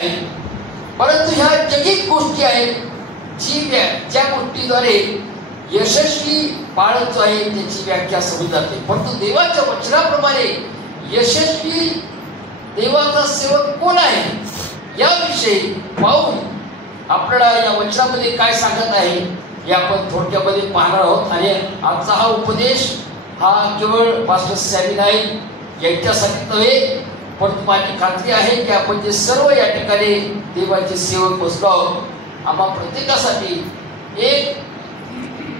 परंतु ह्या जगिक गोष्टी आहेत ज्या गोष्टीद्वारे यशस्वी बाळक जो आहे त्याची व्याख्या समजली जाते. परंतु देवाच्या वचनाप्रमाणे यशस्वी देवाचा सेवक कोण आहे याविषयी पाहून आपल्याला या वचनामध्ये काय सांगत आहे हे आपण थोडक्यामध्ये पाहणार आहोत. आणि आजचा हा उपदेश हा केवळ पास्टर सॅमी नाईक यांच्यासाठी नव्हे, परंतु माझी खात्री आहे की आपण जे सर्व या ठिकाणी देवाचे सेवक बसलो आहोत, आम्हा प्रत्येकासाठी एक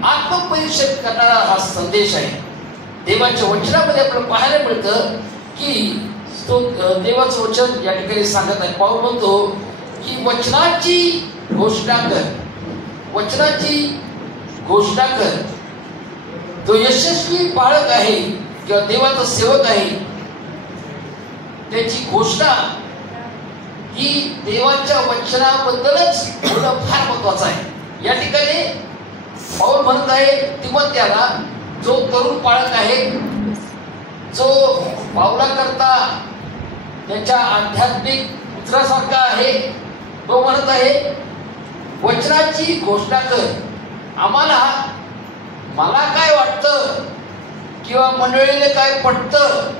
आत्मपरीक्षण करणारा हा संदेश आहे. देवाच्या वचनामध्ये आपल्याला पाहायला मिळतं की तो देवाचं वचन या ठिकाणी सांगत आहे. पाऊल म्हणतो की वचनाची घोषणा कर, वचनाची घोषणा कर. जो यशस्वी बाळक आहे किंवा देवाचा सेवक आहे त्याची घोषणा ही देवाच्या वचनाबद्दलच होणं फार महत्वाचं आहे. या ठिकाणी पाऊल म्हणत आहे तिमोथेला, जो तरुण बाळक आहे, जो पावलाकरता त्याच्या आध्यात्मिक पुत्रासारखा आहे, तो म्हणत आहे वचनाची घोषणा कर. मला काय वाटतं किंवा मंडळीने काय पटतं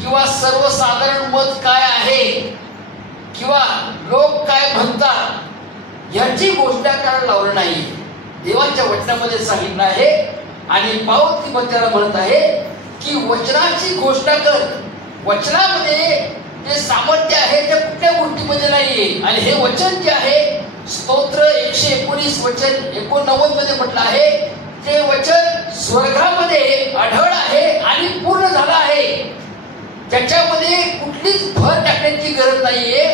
किंवा सर्वसाधारण मत काय आहे किंवा लोक काय म्हणतात याची घोषणा करायला लावलं नाही. देवाच्या वचनामध्ये सांगितलं आहे आणि पाऊल तिमोथेला म्हणत आहे की वचनाची घोषणा कर. वचनामध्ये जे सामर्थ्य आहे ते कुठल्या गोष्टीमध्ये नाहीये. आणि हे वचन जे आहे स्तोत्र 119 वचन 89 मध्ये म्हटलं आहे, ते वचन स्वर्गामध्ये आढळ आहे आणि पूर्ण झालं आहे. त्याच्यामध्ये कुठलीच भर टाकण्याची गरज नाहीये.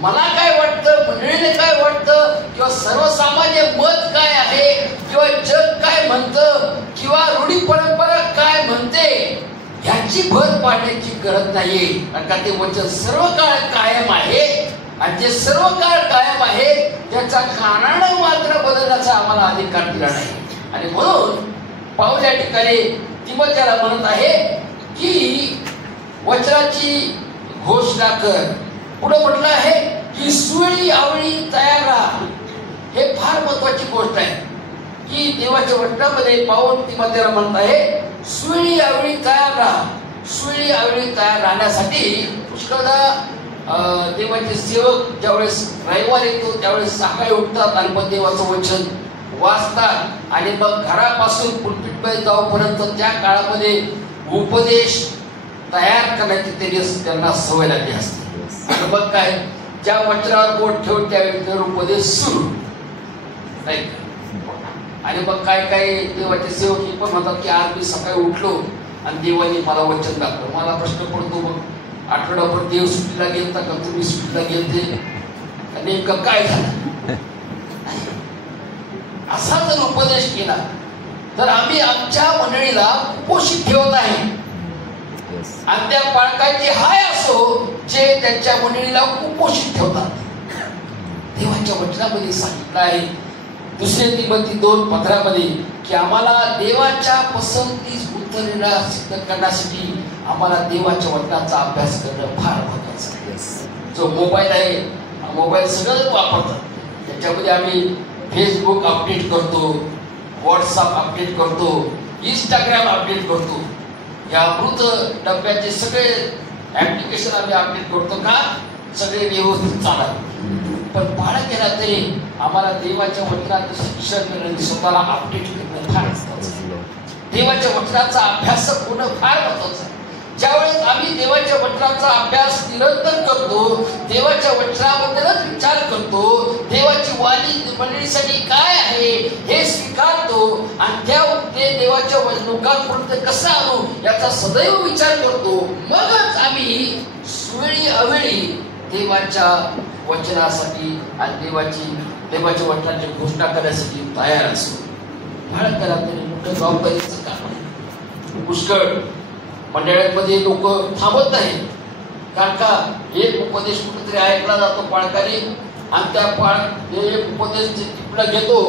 मला काय वाटतं, मंडळीने काय वाटतं किंवा सर्वसामान्य मत काय आहे किंवा जग काय म्हणतं किंवा रूढी परंपरा काय म्हणते ह्याची भर पाडण्याची गरज नाहीये. कारण ते वचन सर्व काळ कायम आहे आणि जे सर्व काळ कायम आहे त्याचा कारण मात्र बदलण्याचा आम्हाला अधिकार दिला नाही. आणि म्हणून पाऊल या ठिकाणी तिमोथेला म्हणत आहे की वचनाची घोषणा कर. पुढे म्हटलं आहे की सुवेळी आवळी तयार राहा. हे फार महत्वाची गोष्ट आहे की देवाच्या वचनामध्ये पाऊल तिमोथेला म्हणत आहे सुवेळी आवळी तयार राहा. सुवेळी आवळी तयार राहण्यासाठी पुष्कळदा देवाचे सेवक ज्यावेळेस रविवार येतो त्यावेळेस सकाळी उठतात आणि मग देवाचं वचन वाचतात आणि मग घरापासून पुलपिटमध्ये जाऊपर्यंत त्या काळामध्ये उपदेश तयार करण्याची त्यांना सवय लागली असते. आणि मग काय, ज्या वचनावर बोट ठेवून त्यावेळी उपदेश सुरू नाही. आणि मग काय काय देवाचे सेवक हे पण म्हणतात की आज मी सकाळी उठलो आणि देवाने मला वचन दाखवलं. मला प्रश्न पडतो, मग आठवडाभर देव सुट्टीला गेलता का तुम्ही सुट्टीला गेलते, नेमकं काय झालं? असा जर उपदेश केला तर आम्ही आमच्या मंडळीला कुपोषित ठेवत आहे. आणि त्या बाळकाची हाय असो जे त्यांच्या मंडळीला कुपोषित ठेवतात. देवाच्या वचनामध्ये सांगितलं आहे 2 तिमोथी 2:15 की आम्हाला देवाच्या पसंतीस उतरलेला सिद्ध करण्यासाठी आम्हाला देवाच्या वचनाचा अभ्यास करणं फार महत्वाचं आहे. जो मोबाईल आहे, मोबाईल सगळं वापरतात, त्याच्यामध्ये आम्ही फेसबुक अपडेट करतो, व्हॉट्सअप अपडेट करतो, इंस्टाग्राम अपडेट करतो. या अमृत डब्याचे सगळे ऍप्लिकेशन आम्ही अपडेट करतो का सगळे व्यवस्थित चालावे. पण बाळक केला तरी आम्हाला देवाच्या वचनाचं शिक्षण करणं, स्वतःला अपडेट करणं फार महत्वाचं. देवाच्या वचनाचा अभ्यास होणं फार महत्वाचं आहे. ज्यावेळेस आम्ही देवाच्या वचनाचा अभ्यास निरंतर करतो, देवाच्या वचनाबद्दलच विचार करतो, देवाची वाणी मंडळीसाठी काय आहे हे स्वीकारतो आणि ते देवाच्या लोकांपर्यंत कसं आणू याचा सदैव विचार करतो, मगच आम्ही सुवेळी अवेळी देवाच्या वचनासाठी आणि देवाच्या वचनाची घोषणा करण्यासाठी तयार असतो. बाळकाला तरी मोठं जबाबदारीचं काम आहे. पुष्कळ मंडळांमध्ये लोक थांबत नाहीत, कारण का एक उपदेश कुठेतरी ऐकला जातो बाळकाने आणि त्या उपदेश तिकडे घेतो